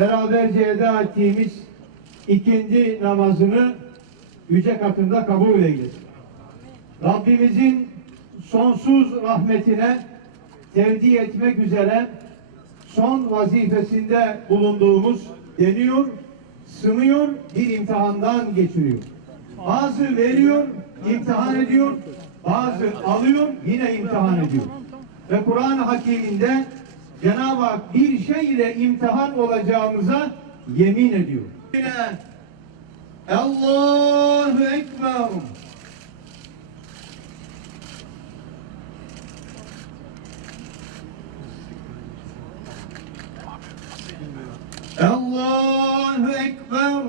beraberce eda ettiğimiz ikindi namazını yüce katında kabul eylesin. Rabbimizin sonsuz rahmetine tevdi etmek üzere son vazifesinde bulunduğumuz deniyor, sınıyor, bir imtihandan geçiriyor. Bazı veriyor, imtihan ediyor, bazı alıyor, yine imtihan ediyor. Ve Kur'an-ı Hakim'inde Cenab-ı Hak bir şey ile imtihan olacağımıza yemin ediyor. Allahu Ekber. Allahu Ekber.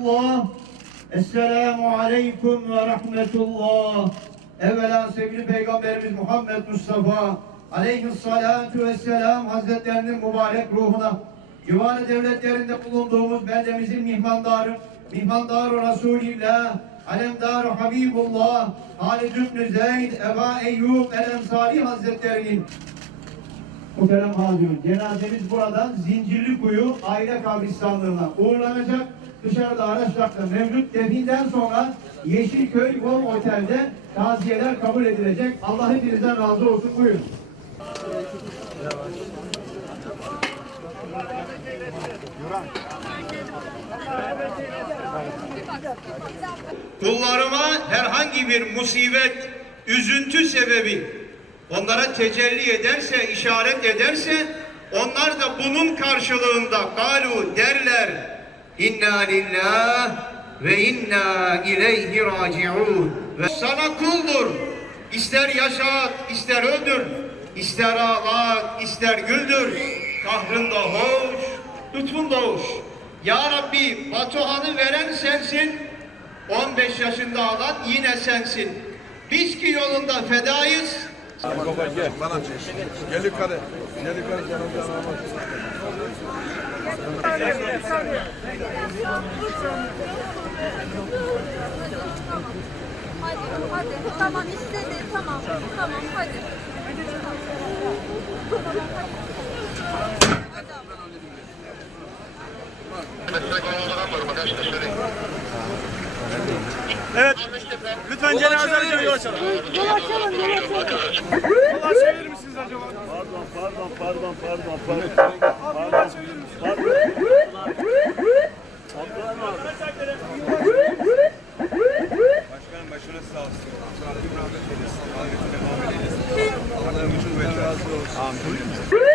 Allah. Esselamu Aleyküm ve Rahmetullah. Evvela sevgili Peygamberimiz Muhammed Mustafa Aleyhissalatu Vesselam Hazretlerinin mübarek ruhuna civarı devletlerinde bulunduğumuz beldemizin mihmandarı, mihmandarı Resulillah, alemdarı Habibullah, Halid İbni Zeyd, Eba Eyyub El Ensari Hazretlerinin Muhterem Hazirun, cenazemiz buradan Zincirlikuyu aile kabristanlığına uğurlanacak. Dışarıda araçlarla mevcut definden sonra Yeşilköy Vol Otel'de taziyeler kabul edilecek. Allah hepinizden razı olsun. Buyurun. kullarıma herhangi bir musibet, üzüntü sebebi onlara tecelli ederse, işaret ederse onlar da bunun karşılığında galu derler inna lillah ve inna ileyhi raciun. Ve sana kuldur. İster yaşat ister öldür. İster ağlat ister güldür. Kahrın da hoş lütfun da hoş. Ya Rabbi Batuhan'ı veren sensin. 15 yaşında alan yine sensin. Biz ki yolunda fedayız. Baba gel. Bana Gel yukarı. Gel yukarı canım. Hadi, hadi. Tamam istedi. Tamam, tamam. Hadi. Evet. Lütfen cenaze aracına yol açalım. Yol açalım, yol açalım. Allah çevirir misiniz acaba? Pardon, pardon, pardon, pardon, pardon. Pardon, pardon. Başkanım başınız sağ olsun. Rabbim rahmet eylesin. Ahmetine muamele eylesin. Allah ömrünüzden razı olsun. Amin.